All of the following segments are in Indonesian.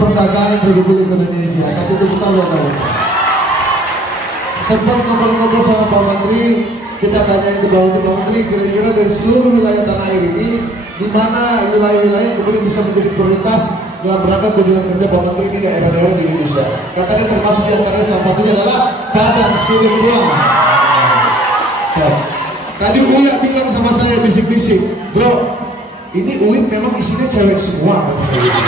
Perdagangan Republik Indonesia. Kasih tepuk tangan dong. Sempat ngobrol-ngobrol sama Pak Menteri, kita tanya ke bawah Pak Menteri, kira-kira dari seluruh wilayah tanah air ini, di mana wilayah-wilayah kemudian bisa menjadi prioritas dalam rangka kunjungan kerja Pak Menteri di daerah-daerah di Indonesia. Katanya termasuk di antaranya salah satunya adalah Padang Sidempuan. Tadi Uya bilang sama saya bisik-bisik, bro, ini UIN memang isinya cewek semua, katanya gitu.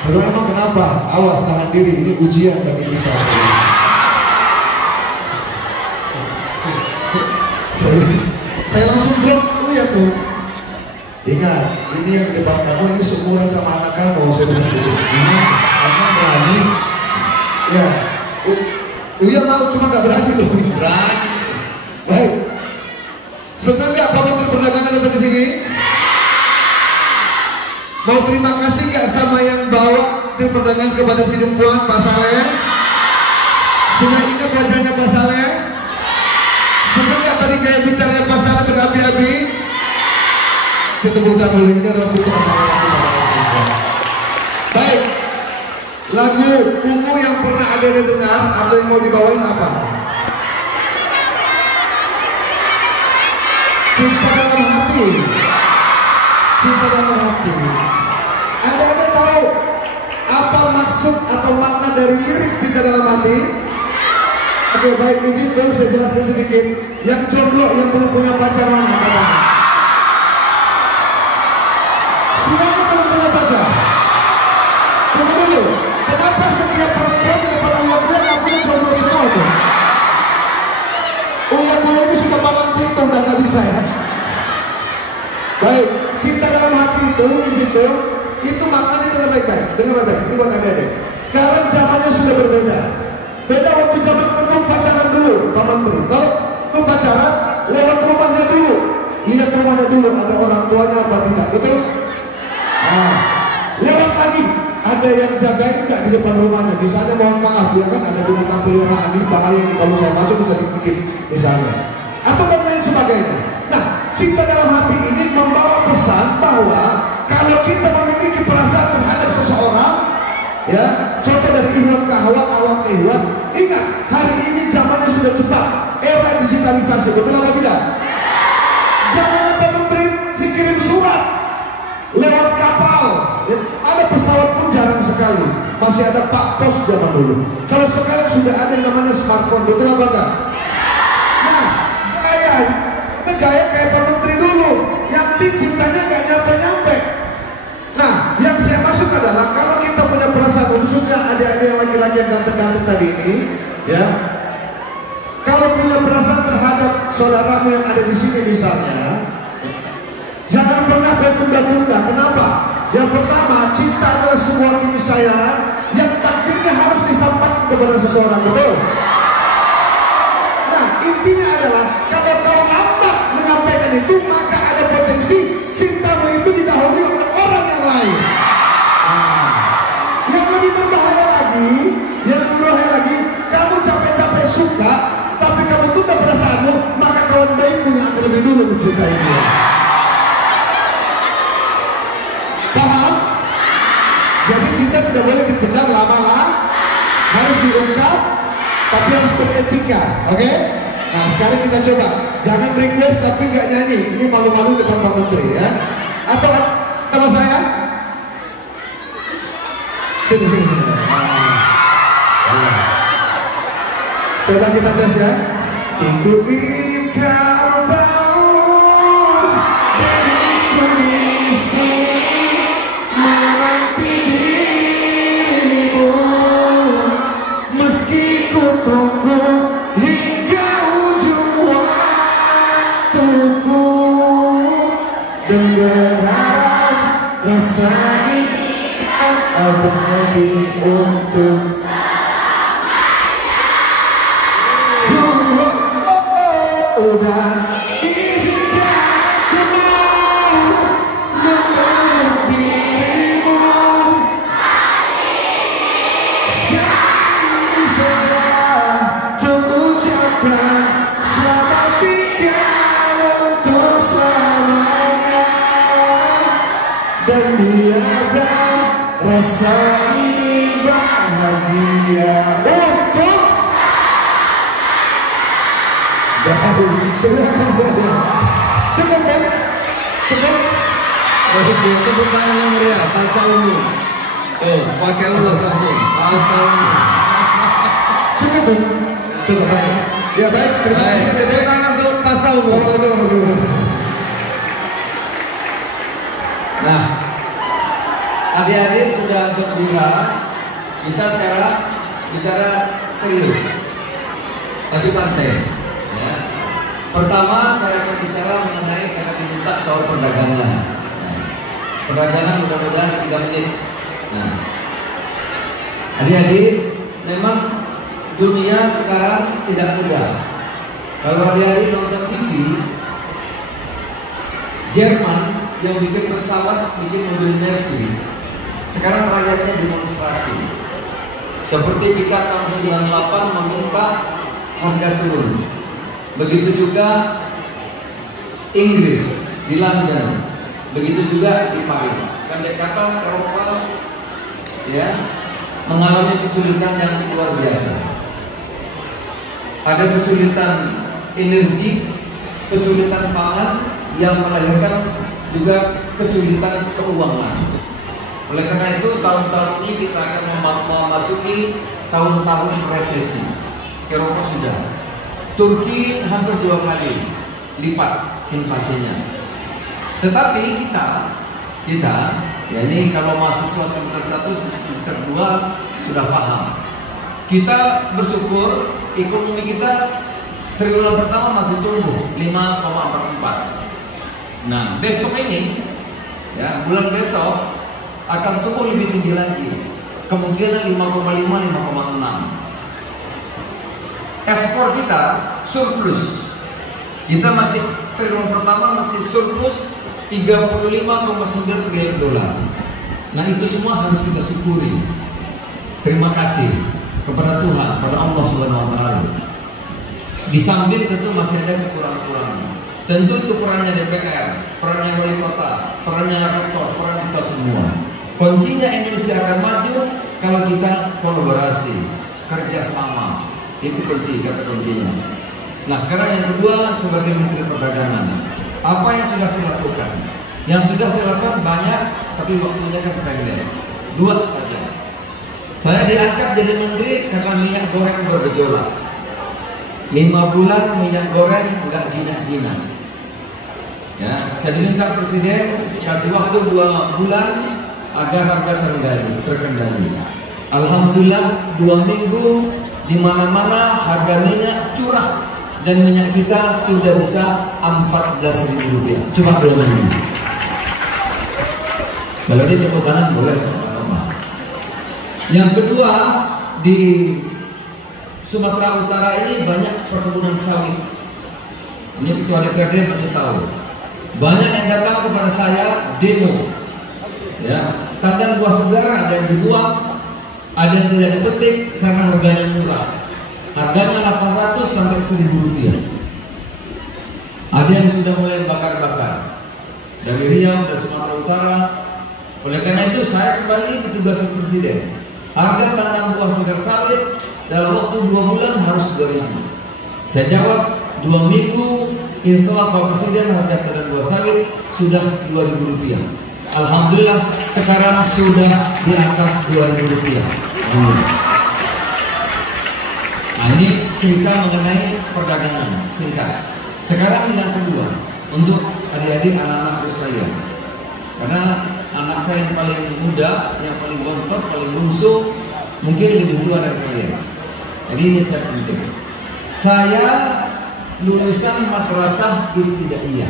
Saya emang kenapa? Awas, tahan diri, ini ujian bagi kita. Saya langsung blok Uya tuh. Ingat, ini yang di depan kamu ini seumuran sama anak kamu, saya bilang gitu. Emang berani? Ya, Uya mau cuma nggak berani tuh. Berani. Baik. Senang nggak Pak Menteri Perdagangan datang ke sini? Mau terima kasih nggak sama yang bawa Menteri Perdagangan ke Padang Sidempuan, Pak Saleh? Sudah ingat wajahnya Pak Saleh? Senang nggak tadi gaya bicaranya Pak Saleh berapi-api? Kita buka dulu, ini adalah putra saya. Baik. Lagu ungu yang pernah ada dengar atau yang mau dibawain apa? Cinta dalam hati. Cinta dalam hati. Anda tahu apa maksud atau makna dari lirik cinta dalam hati? Oke, baik, izin dong saya jelaskan sedikit. Yang jomblo yang belum punya pacar mana? Semuanya belum punya pacar. Tunggu dulu. Kenapa setiap perempuan di depan Uya nggak punya jomblo semua tuh? Uya ini sudah malam pintu udah nggak bisa ya. Baik, cinta dalam hati itu, izin dong, itu maknanya dengan baik-baik. Dengan baik-baik, ini buat adik-adik. Sekarang zamannya sudah berbeda. Beda waktu zaman belum pacaran dulu, Pak Menteri. Kalau belum pacaran, lewat rumahnya dulu. Lihat rumahnya dulu, ada orang tuanya apa tidak, betul? Nah, lewat lagi, ada yang jagain nggak di depan rumahnya? Misalnya mohon maaf ya kan, ada binatang peliharaan ini bahaya nih kalau saya masuk bisa dipikir misalnya. Atau dan lain sebagainya. Nah, cinta dalam hati ini membawa pesan bahwa kalau kita memiliki perasaan terhadap seseorang, ya, contoh dari ihwat ke ahwat, ahwat ke ihwat, ingat hari ini zamannya sudah cepat, era digitalisasi, betul apa tidak? Zamannya Pak Menteri kirim surat lewat kapal, ya, ada pesawat pun jarang sekali, masih ada Pak Pos zaman dulu. Kalau sekarang sudah ada yang namanya smartphone, betul apa enggak? Nah, gaya kayak Pak Menteri dulu, yang cintanya nggak nyampe-nyampe. Nah, yang saya maksud adalah kalau kita punya perasaan, khususnya adik-adik yang laki-laki yang ganteng-ganteng tadi ini, ya, kalau punya perasaan terhadap saudaramu yang ada di sini misalnya, jangan pernah bertunda-tunda. Kenapa? Yang pertama, cinta adalah sebuah keniscayaan yang takdirnya harus disampaikan kepada seseorang, betul? Nah, intinya adalah kalau kau lambat menyampaikan itu, maka ada potensi cintamu itu didahului oleh orang yang lain. Yang lebih berbahaya lagi, kamu capek-capek suka, tapi kamu tunda perasaanmu, maka kawan baikmu yang akan lebih dulu mencintai dia. Paham? Jadi cinta tidak boleh dipendam lama-lama, harus diungkap, tapi harus beretika, oke? Nah, sekarang kita coba, jangan request tapi nggak nyanyi, ini malu-malu depan Pak Menteri ya. Atau sama saya? Sini. Coba kita tes ya. Ku ingin kau tahu, diriku di sini menanti dirimu, meski ku tunggu hingga ujung waktuku, dan berharap rasa ini abadi untuk dan izinkan aku mau memeluk dirimu sekali saja, untuk ucapkan selamat tinggal untuk selamanya, dan biarkan masa ini bahagia untuk terima kasih. Cukup kan? Cukup. Oke, tepuk tangan yang meriah. Asa ungu. Pakai ulas langsung. Asa ungu. Cukup tuh. Cukup baik. Ya baik. Terima kasih. Tepuk tangan untuk Asa ungu. Nah, adik-adik sudah gembira. Kita sekarang bicara serius, tapi santai. Ya. Pertama saya akan bicara mengenai karena diminta soal perdagangan. Perdagangan mudah-mudahan 3 menit. Nah, adik-adik, memang dunia sekarang tidak mudah. Kalau adik-adik nonton TV, Jerman yang bikin pesawat, bikin mobil Mercy, sekarang rakyatnya demonstrasi. Seperti kita tahun 98 meminta harga turun. Begitu juga Inggris di London, begitu juga di Paris. Pendek kata Eropa ya mengalami kesulitan yang luar biasa. Ada kesulitan energi, kesulitan pangan yang melahirkan juga kesulitan keuangan. Oleh karena itu tahun-tahun ini kita akan memasuki tahun-tahun resesi. Eropa sudah. Turki hampir 2 kali lipat invasinya. Tetapi kita ya ini kalau mahasiswa semester 1 semester 2 sudah paham. Kita bersyukur ekonomi kita triwulan pertama masih tumbuh 5,44. Nah, besok ini ya, bulan besok akan tumbuh lebih tinggi lagi. Kemungkinan 5,5, 5,6. Ekspor kita surplus. Kita masih triwulan pertama masih surplus 35,9 miliar dolar. Nah, itu semua harus kita syukuri. Terima kasih kepada Tuhan, kepada Allah Subhanahu wa taala. Di samping tentu masih ada kekurangan-kekurangan. Tentu itu perannya DPR, perannya wali kota, perannya rektor, peran kita semua. Kuncinya Indonesia akan maju kalau kita kolaborasi, kerjasama. Itu kunci, kata kuncinya. Nah, sekarang yang kedua sebagai Menteri Perdagangan, apa yang sudah saya lakukan? Yang sudah saya lakukan banyak, tapi waktunya kan pendek. 2 saja. Saya diangkat jadi menteri karena minyak goreng bergejolak. 5 bulan minyak goreng nggak jinak-jinak. Ya, saya diminta presiden kasih waktu 2 bulan agar harga terkendali. Alhamdulillah 2 minggu di mana-mana harga minyak curah dan minyak kita sudah bisa Rp14.000. Cuma 2 minggu. Kalau dia tepuk tangan boleh. Yang kedua, di Sumatera Utara ini banyak perkebunan sawit. Ini ketua DPRD pasti tahu. Banyak yang datang kepada saya demo. Ya, tandan buah segar ada yang dibuang, ada yang tidak dipetik karena harganya murah. Harganya 800 sampai Rp1.000. Ada yang sudah mulai bakar-bakar dari Riau dan Sumatera Utara. Oleh karena itu saya kembali ditugaskan presiden. Harga tandan buah segar sawit dalam waktu 2 bulan harus 2.000. Saya jawab 2 minggu, insya Allah Pak Presiden harga tandan buah sawit sudah Rp2.000. Alhamdulillah sekarang sudah di atas Rp2.000. Nah, ini cerita mengenai perdagangan singkat. Sekarang yang kedua untuk adik-adik anak-anak sekalian. Karena anak saya yang paling muda, yang paling bontot, paling bungsu, mungkin lebih tua dari kalian. Jadi ini saya penting. Saya lulusan madrasah ibtidaiyah.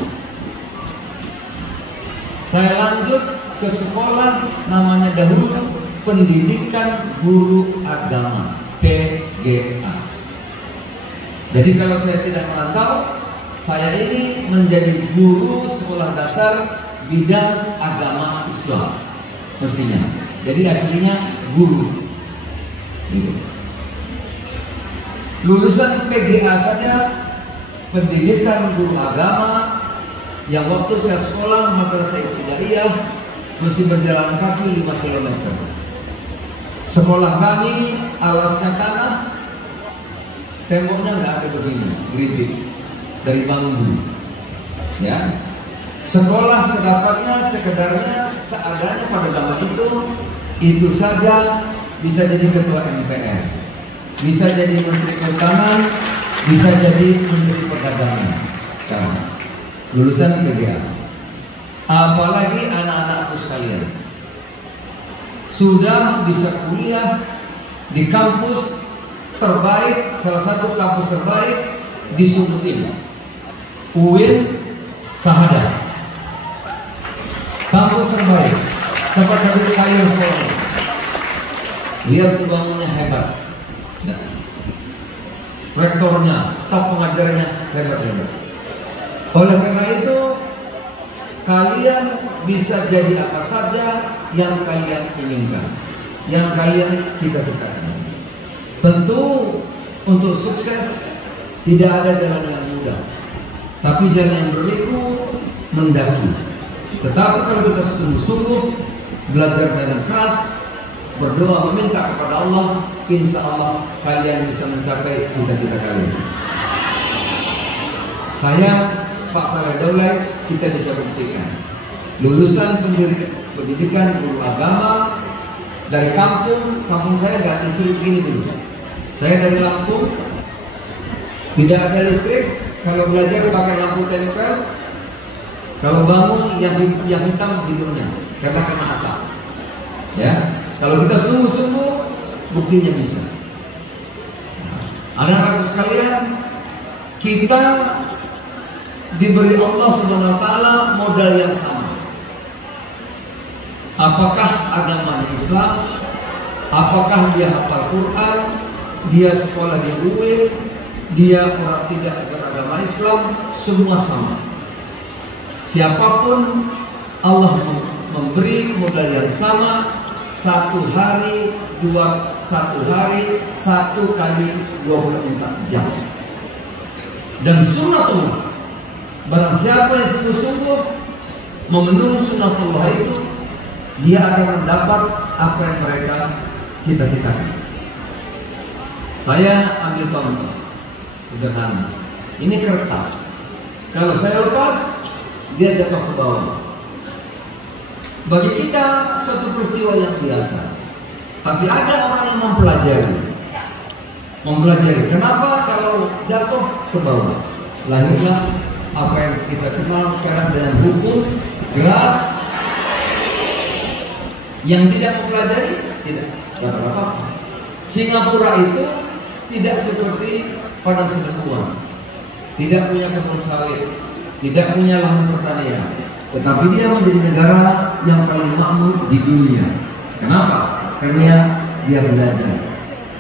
Saya lanjut ke sekolah namanya dahulu Pendidikan Guru Agama PGA. Jadi kalau saya tidak merantau, saya ini menjadi guru sekolah dasar bidang agama Islam mestinya. Jadi aslinya guru. Gitu. Lulusan PGA saja pendidikan guru agama yang waktu saya sekolah madrasah ibtidaiyah mesti berjalan kaki 5 km. Sekolah kami alasnya tanah, temboknya nggak ada begini, geritik dari bambu. Ya, sekolah sedapatnya, sekedarnya, seadanya pada zaman itu saja bisa jadi ketua MPR, bisa jadi menteri kehutanan, bisa jadi menteri perdagangan. Sekarang lulusan PGA, apalagi anak-anakku sekalian sudah bisa kuliah di kampus terbaik, salah satu kampus terbaik di Sumut ini, UIN Sahadat, kampus terbaik, tempat dari kayu sekolah. Lihat bangunnya hebat, nah, rektornya, staf pengajarnya hebat-hebat. Oleh karena itu, kalian bisa jadi apa saja yang kalian inginkan, yang kalian cita-citakan. Tentu untuk sukses tidak ada jalan yang mudah, tapi jalan yang berliku mendaki. Tetapi kalau kita sungguh-sungguh belajar dengan keras, berdoa meminta kepada Allah, insya Allah kalian bisa mencapai cita-cita kalian. Saya Pak Saleh Daulay, kita bisa buktikan lulusan pendidikan guru agama dari kampung saya nggak disuruh begini dulu. Saya dari Lampung, tidak ada listrik, kalau belajar pakai lampu tempel, kalau bangun yang hitam hidungnya karena kena asap. Ya, kalau kita sungguh-sungguh buktinya bisa. Anak-anak sekalian, kita diberi Allah Subhanahu wa taala modal yang sama. Apakah agama Islam? Apakah dia hafal Quran? Dia sekolah di UIN? Dia orang tidak beragama Islam? Semua sama. Siapapun Allah memberi modal yang sama. Satu hari 1 kali 24 jam. Dan sunnatullah, barang siapa yang sungguh-sungguh memenuhi sunnatullah itu, dia akan mendapat apa yang mereka cita-citakan. Saya ambil contoh sederhana. Ini kertas. Kalau saya lepas, dia jatuh ke bawah. Bagi kita suatu peristiwa yang biasa. Tapi ada orang yang mempelajari. Kenapa kalau jatuh ke bawah? Lahirlah apa yang kita kenal sekarang dengan hukum gerak. Yang tidak mempelajari tidak dapat apa-apa. Singapura itu tidak seperti Padang Sidempuan, tidak punya kebun sawit, tidak punya lahan pertanian, tetapi dia menjadi negara yang paling makmur di dunia. Kenapa? Karena dia belajar.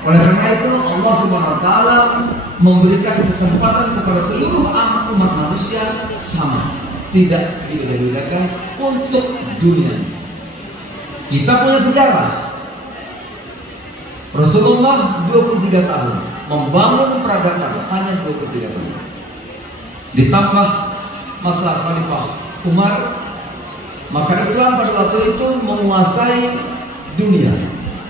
Oleh karena itu Allah Subhanahu wa taala memberikan kesempatan kepada seluruh umat manusia sama, tidak dibeda-bedakan untuk dunia. Kita punya sejarah. Rasulullah 23 tahun membangun peradaban, hanya 23 tahun. Ditambah masa Khalifah Umar, maka Islam pada waktu itu menguasai dunia.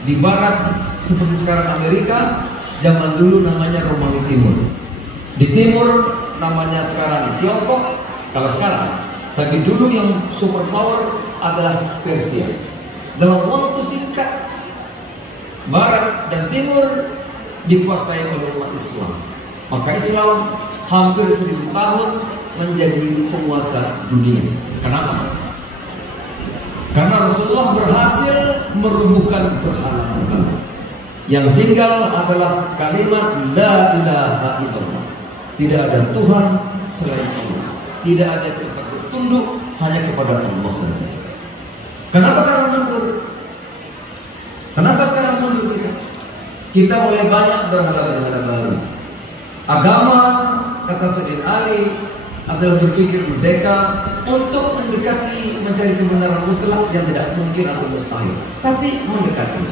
Di barat seperti sekarang Amerika, zaman dulu namanya Romawi Timur. Di timur namanya sekarang Tiongkok, kalau sekarang. Tapi dulu yang superpower adalah Persia. Dalam waktu singkat, barat dan timur dikuasai oleh umat Islam. Maka Islam hampir 1000 tahun menjadi penguasa dunia. Kenapa? Karena Rasulullah berhasil merubuhkan berhala-berhala. Yang tinggal adalah kalimat La ilaha illallah. Tidak ada Tuhan selain Allah. Tidak ada tempat bertunduk, hanya kepada Allah saja. Kenapa sekarang mundur? Kenapa sekarang mundur kita? Kita mulai banyak berhala-berhala baru. Agama, kata Sayyidina Ali, adalah berpikir merdeka untuk mendekati mencari kebenaran mutlak yang tidak mungkin atau mustahil, tapi mendekati.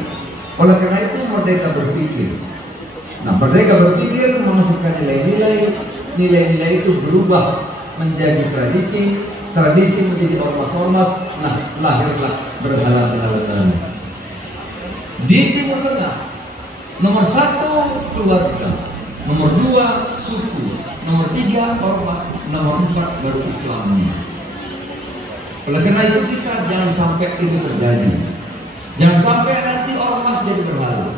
Oleh karena itu merdeka berpikir. Nah, merdeka berpikir memasukkan nilai-nilai itu berubah menjadi tradisi menjadi ormas-ormas. Nah, lahirlah berhala-berhala. Di Timur Tengah, nomor 1 keluarga, nomor 2 suku, nomor 3 ormas, nomor 4 baru Islamnya. Oleh karena itu kita jangan sampai itu terjadi. Jangan sampai nanti ormas jadi berhala.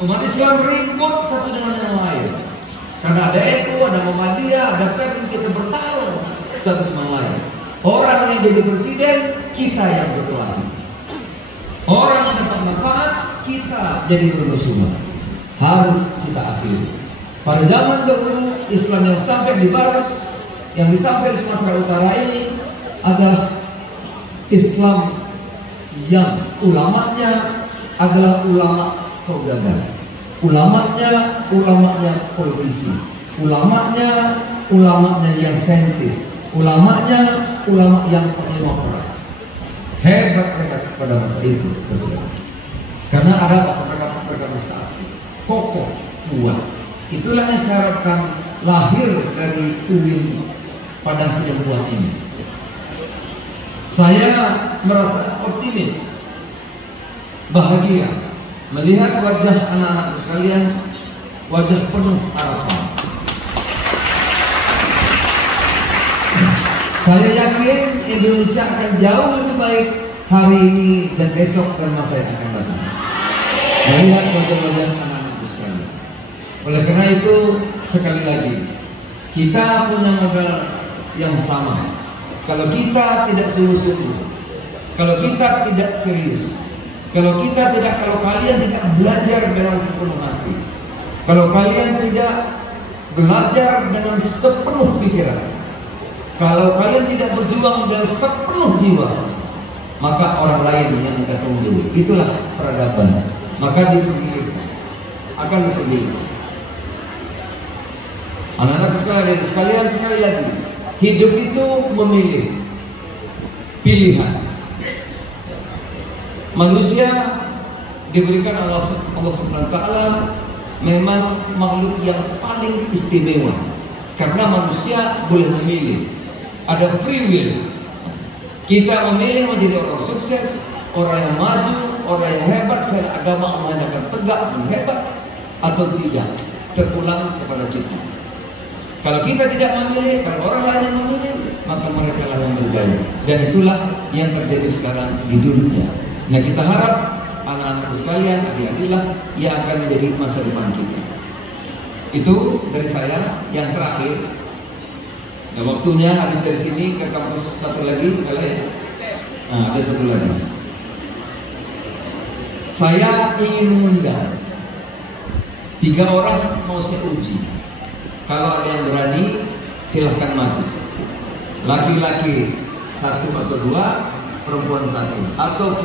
Umat Islam ribut satu dengan yang lain. Karena ada NU, ada Muhammadiyah, ada PKI, kita bertarung satu sama lain. Orang yang jadi presiden, kita yang berkelahi. Orang yang dapat manfaat, kita jadi bermusuhan. Harus kita akhiri. Pada zaman dahulu, Islam yang sampai di barat, yang disampai di Sumatera Utara ini adalah Islam yang ulamanya adalah ulama saudagar, ulamanya politisi, ulamanya yang saintis, ulama yang demokrat. Hebat pada masa itu, karena ada mereka besar, kokoh, kuat. Itulah yang saya harapkan lahir dari UIN Padang Sidempuan ini. Saya merasa optimis, bahagia melihat wajah anak-anak sekalian, wajah penuh harapan. Saya yakin Indonesia akan jauh lebih baik hari ini dan besok dan masa yang akan datang. Melihat wajah-wajah anak-anak sekalian. Oleh karena itu, sekali lagi, kita punya modal yang sama. Kalau kita tidak sungguh-sungguh, kalau kita tidak serius, kalau kalian tidak belajar dengan sepenuh hati, kalau kalian tidak belajar dengan sepenuh pikiran, kalau kalian tidak berjuang dengan sepenuh jiwa, maka orang lain yang kita tunggu. Itulah peradaban. Maka akan dipergilirkan. Anak-anak sekalian, sekali lagi, hidup itu memilih pilihan. Manusia diberikan Allah Subhanahu wa taala memang makhluk yang paling istimewa karena manusia boleh memilih. Ada free will. Kita memilih menjadi orang sukses, orang yang maju, orang yang hebat, secara agama Allah akan tegak dan hebat atau tidak, terpulang kepada kita. Kalau kita tidak memilih, kalau orang lain yang memilih, maka mereka lah yang berjaya. Dan itulah yang terjadi sekarang di dunia. Nah, kita harap anak-anakku sekalian, adik-adiklah yang akan menjadi masa depan kita. Itu dari saya. Yang terakhir, nah, waktunya habis dari sini ke kampus satu lagi, salah ya? Nah, ada satu lagi. Saya ingin mengundang 3 orang mau saya uji. Kalau ada yang berani, silahkan maju. Laki-laki 1 atau 2, perempuan 1, atau